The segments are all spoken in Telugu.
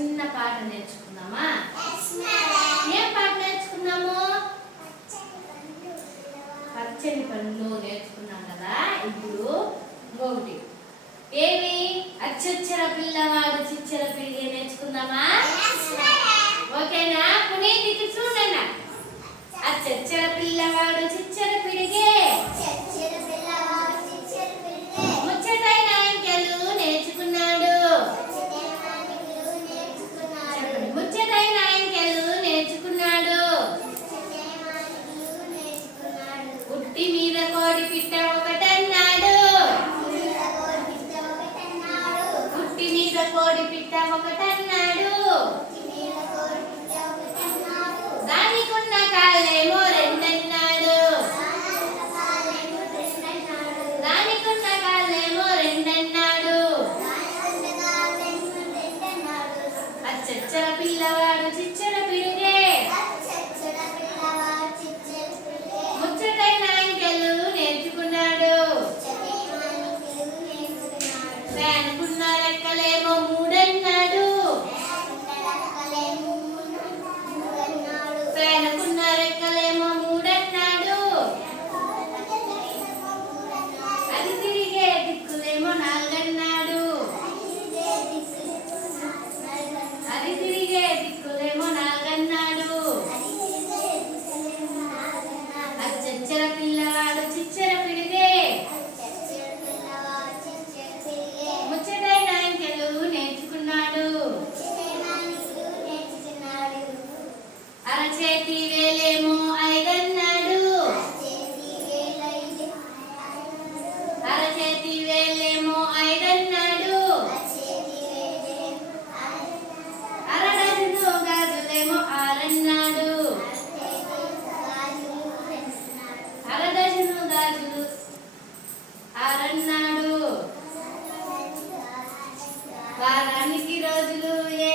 చిన్న పాట నేర్చుకుందామా? ఏం పాట నేర్చుకున్నాము? పచ్చని పండ్లు నేర్చుకున్నాం కదా. ఇప్పుడు ఇంకొకటి. ఏమి? అచ్చొచ్చర పిల్లవాడు చిచ్చర పిడిగే నేర్చుకుందామా? ఓకేనా? పునీతికి కోడి పిట్ట ఒకటన్నాడు. ఉట్టి మీద కోడి పిట్ట ఒకటన్నాడు. అరచేతి వేలేమో ఐదన్నాడు. అరచేతి వేలేమో ఐదన్నాడు. అరడజను గాజులేమో ఆరన్నాడు. అరడజను గాజులు ఆరన్నాడు. వారానికి రోజులు ఏ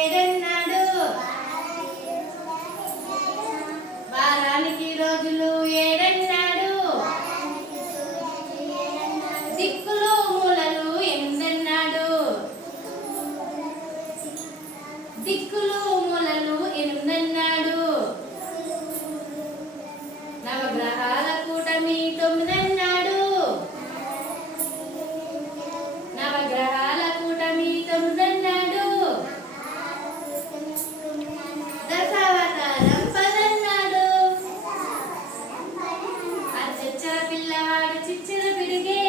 పదన్నాడు అచ్చచ్చర పిల్లవాడు చిచ్చర పిడిగే